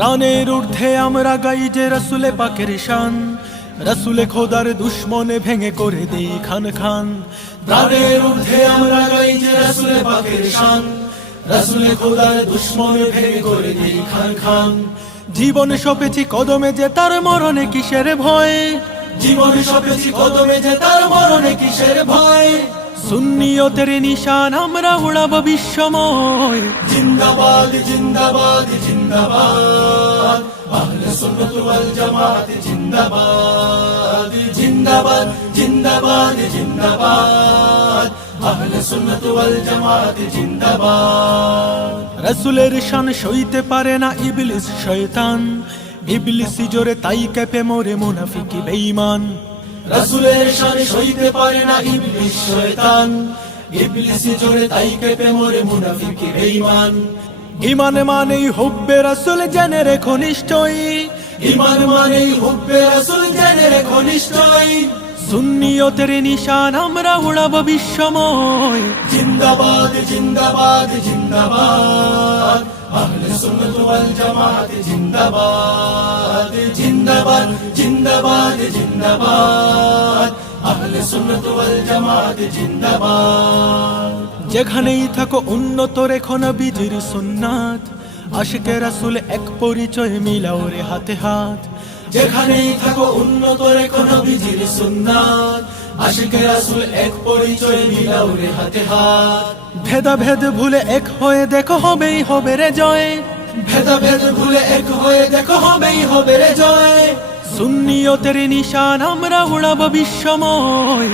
প্রাণের ঊর্ধ্বে আমরা গাই যে রসুলে পাকের শান। রসুলে খোদার দুশ্মনে ভেঙে করে দেই খান খান। প্রাণের ঊর্ধ্বে আমরা গাই যে রসুলে পাকের শান। রসুলে খোদার দুশ্মনে ভেঙে করে দেই খান খান। জীবনে সপেছি কদমে যে তার মরণে কিসের ভয়? জীবনে সপেছি কদমে যে তার মরণে কিসের ভয়? সুন্নিয়তের নিশান আমরা উড়াবো বিশ্বময়। জিন্দাবাদ জিন্দাবাদ জিন্দাবাদ। আহলে সুন্নাত ওয়াল জামাত জিন্দাবাদ জিন্দাবাদ জিন্দাবাদ জিন্দাবাদ। আহলে সুন্নাত ওয়াল জামাত জিন্দাবাদ। রাসূলের শান সইতে পারে না ইবলিস শয়তান। ইবলিসি জোরে তাই কেঁপে মোরে মুনাফিকি বেঈমান। রাসূলের শান সইতে পারে না ইবলিস শয়তান। ইবলিসি জোরে তাই কেঁপে মরে মুনাফিকি বেঈমান। ইমান মানেই হুব্বে রাসূল জেনে রেখো নিশ্চয়ই। ইমান মানেই হুব্বে রাসূল জেনে রেখো নিশ্চয়ই। সুন্নিয়তের নিশান আমরা উড়াবো বিশ্বময়। জিন্দাবাদ জিন্দাবাদ জিন্দাবাদ। আহলে সুন্নাত ওয়াল জামাত জিন্দাবাদ জিন্দাবাদ জিন্দাবাদ জিন্দাবাদ। আহলে সুন্নাত ওয়াল জামাত জিন্দাবাদ। যেখানেই থাকো উন্নত রেখো না বিজির সুন্নাত। আশিকে রাসূল এক পরিচয় মিলাও রে হাতে হাত। যেখানেই থাকো উন্নত রেখো না বিজির সুন্নাত। আশিকে রাসূল এক পরিচয় মিলাও রে হাতে হাত। ভেদা ভেদ ভুলে এক হয়ে দেখো হবেই হবে রে জয়। ভেদা ভেদ ভুলে এক হয়ে দেখো হবেই হবে রে জয়। সুন্নিয়তের নিশান আমরা উড়াবো বিশ্বময়।